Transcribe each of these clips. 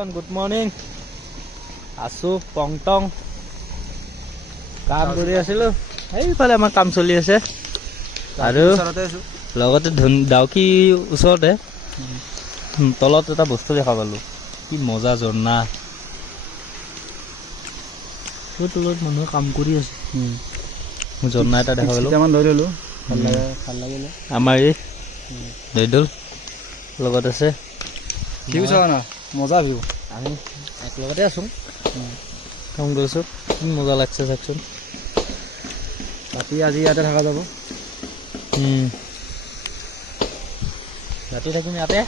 Everyone good morning আছোঁ পংটং কাম কৰি আছিলোঁ এইফালে আমাৰ কাম চলি আছে আৰু লগতে ডাউকি ওচৰতে তলত এটা বস্তু দেখা পালোঁ কি মজা ঝৰ্ণা তলত মানুহে কাম কৰি আছে ঝৰ্ণা এটা দেখা পালোঁ লৈ ল'লোঁ ভাল লাগিলে আমাৰ এই দৈদুল লগত আছে ভিউ চাওঁ না মজা ভিউ আমি একেলগতে আছোঁ কাম কৰিছোঁ কি মজা লাগছে চাওকচোন ৰাতি আজি ইয়াতে থকা যাব ৰাতি থাকিম ইয়াতে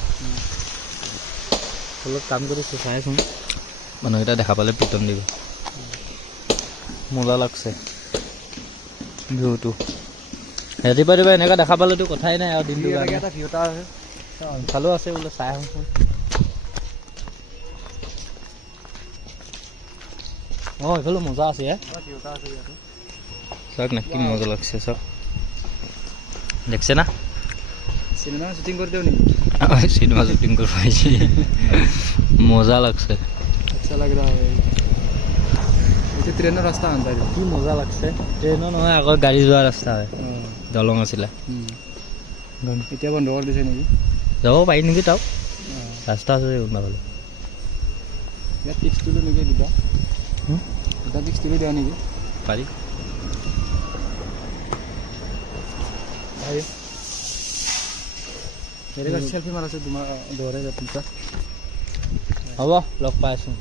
অলপ কাম কৰিছোঁ চাইছোঁ মানুহকেইটা দেখা পালে পিটন দিব মজা লাগছে ভিউটো ৰাতিপুৱা এনেকুৱা দেখা পালেতো কথাই নাই আৰু দিনটো এটা ভিউ এটা আছে ভালো আছে বোলে চাই আহোঁচোন অঁ এইফালে মজা আছে চাওক না কি মজা লাগছে চাওক দেখছে না চিনেমা শ্বুটিং কৰি দিওঁ নেকি চিনেমা শ্বুটিং কৰিব আহিছে মজা লাগছে আচ্ছা লাগ ৰা হয় এইটো ট্ৰেইনৰ ৰাস্তা আনতাই কি মজা লাগছে ট্ৰেইনৰ নহয় আগৰ গাড়ী যোৱা ৰাস্তা হয় দলং আছিলে এতিয়া বন্ধ কৰি দিছে নেকি যাব পাৰি নেকি তাও ৰাস্তা আছে কোনোবা ফালে ইয়াত টিক্স দিলোঁ নেকি দুটা টিক্স দিলোঁ দিয়া নেকি পাৰি চেল্ফি মাৰিছে তোমাৰ দৌৰে হ'ব লগ পাই আছোঁ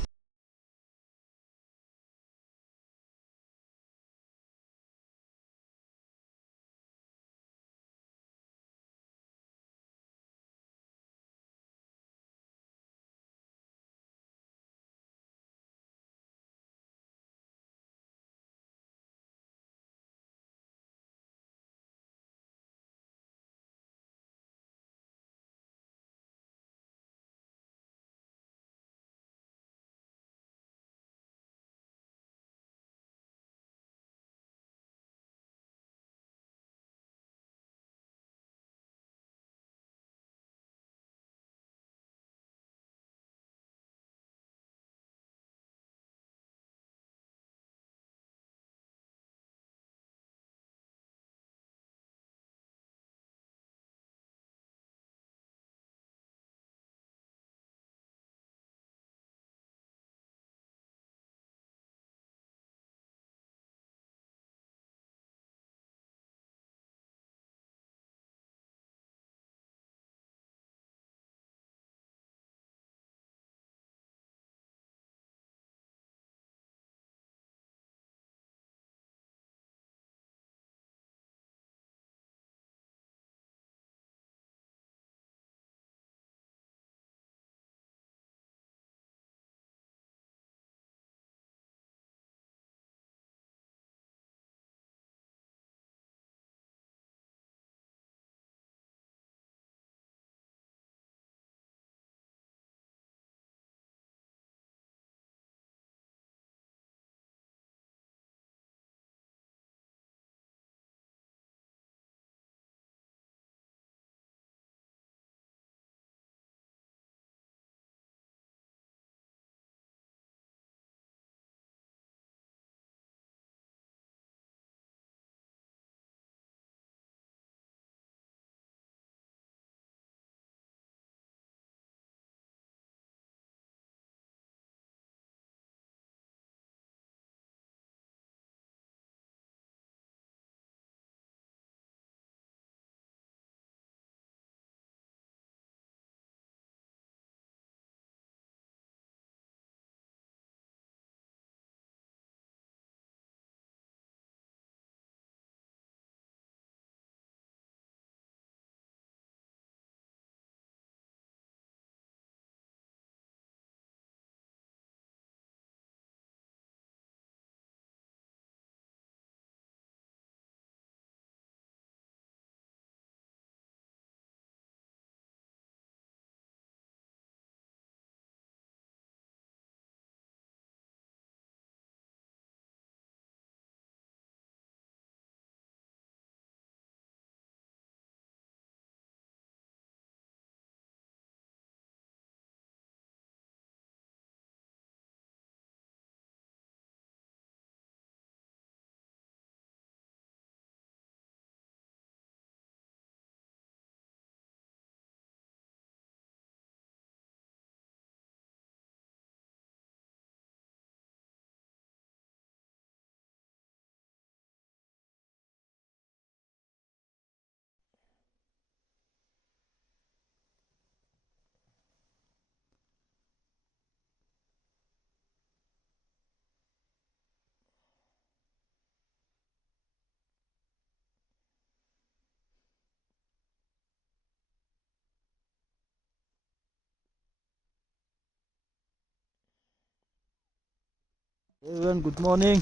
Everyone, good morning.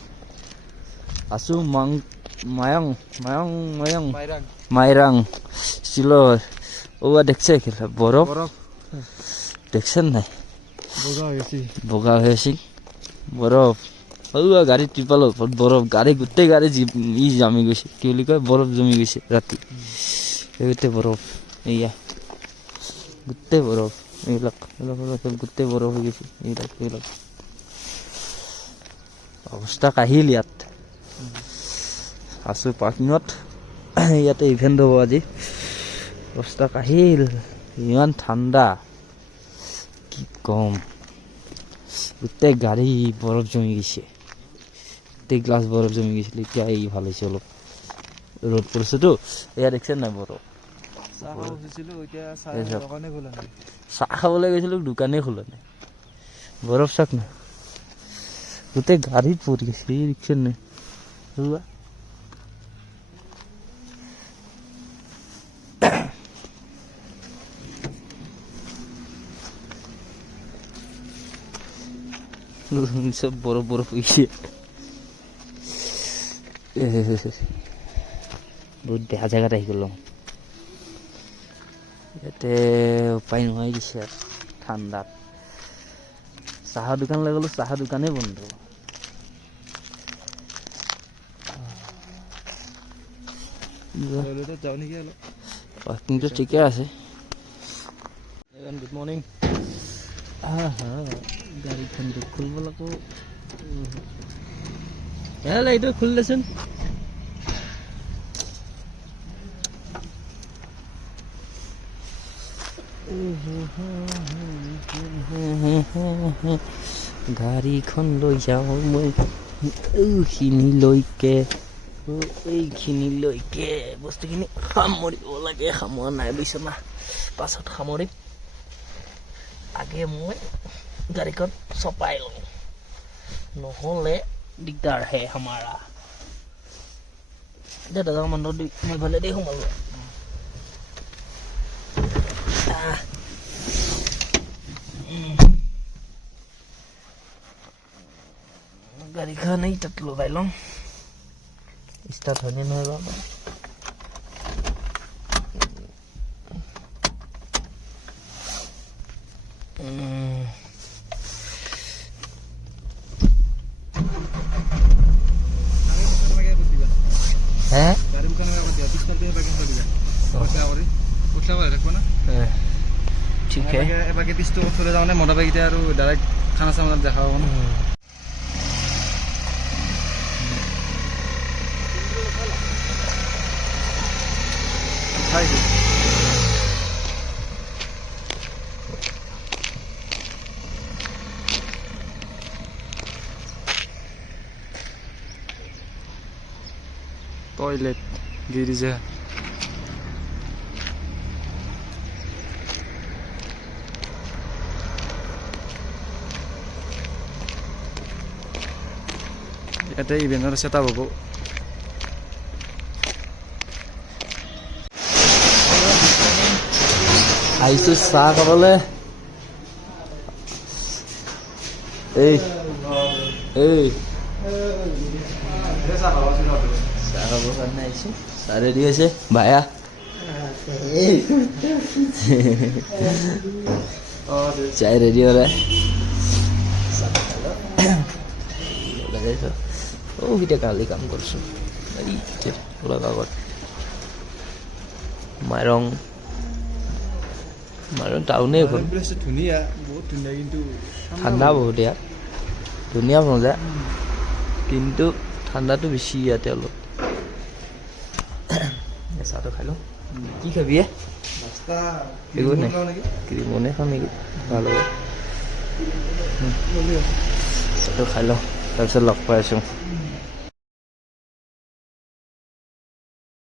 Asu Mairang. Silor. ওয়া দেখছে খেলা বরফ দেখছেন না বগা হয়েছি বরফ ওয়া গাড়ি টিপালো বরফ গাড়ি গোটেই গাড়ি জমি গৈছে কি বুলি কয় বরফ জমি গৈছে ৰাতি গোটেই বৰফ এয়া গোটেই বৰফ এইবিলাক গোটেই বৰফ হৈ গৈছে এইবিলাক অৱস্থা কাহিল ইয়াত আছো পাৰ্কিঙত ইয়াতে ইভেণ্ট হ'ব আজি অৱস্থা কাহিল ইমান ঠাণ্ডা কি কম গোটেই গাড়ী বৰফ জমি গৈছে গোটেই গ্লাছ বৰফ জমি গৈছিলে এতিয়া এই ভাল হৈছে অলপ ৰ'দ পৰিছেতো এয়া দেখিছে নাই বৰফ চাহ খাবলৈ গৈছিলোঁ দোকানেই খোলা নাই বৰফ চাক নাই গোটেই গাড়ীত পৰি গৈছে এই দেখিছে নাই সব বৰফ বৰফ হয়েছে বহুত বেয়া জেগাত আহি গ'লো ইয়াতে উপায় নোহোৱা হৈ গৈছে আৰু ঠাণ্ডাত চাহৰ দোকানলৈ গ'লো চাহৰ দোকানেই বন্ধ পাৰ্কিংটো ঠিকে আছে গুড মৰ্ণিং গাড়ীখন খুলিব লাগো এইটো খুলি দেচোন গাড়ীখন লৈ যাওঁ মই এইখিনিলৈকে বস্তুখিনি সামৰিব লাগে সামৰা নাই বুজিছ না পাছত সামৰিম আগে মই গাড়ীখন চপাই লওঁ নহ'লে দিগদাৰ হে হামাৰা এতিয়া দাদা মানুহ মই ভালে দেই সোমালো গাড়ীখন এই তাত লগাই লওঁ ষ্টাৰ্ট হয়নে নহয় বাৰু ঠিক আছে এবাৰকে পিছটো থৈ যাওঁ মতা বাইকেইটা আৰু ডাইৰেক্ট খানা চানা দেখা পাব না টয়লেট গিৰ্জা এটা ইভেন্টৰ সেটআপ হ'ব আইছো চাহ খাবলৈ এই চাহ খাবৰ কাৰণে আহিছো চাহ ৰেডি হৈছে ভায়া চাই ৰেডি হ'লে লগাইছো এতিয়া কালি কাম কৰিছোঁ অলপ আগত মাইৰং টাউনে এখন ধুনীয়া বহুত ধুনীয়া কিন্তু ঠাণ্ডা বহুত ইয়াত ধুনীয়া মজা কিন্তু ঠাণ্ডাটো বেছি ইয়াতে অলপ চাহটো খাই লওঁ কি খাবি একো নাই ক্ৰীমনে খাওঁ নেকি ভাল হ'ব চাহটো খাই লওঁ তাৰপিছত লগ পাই আছোঁ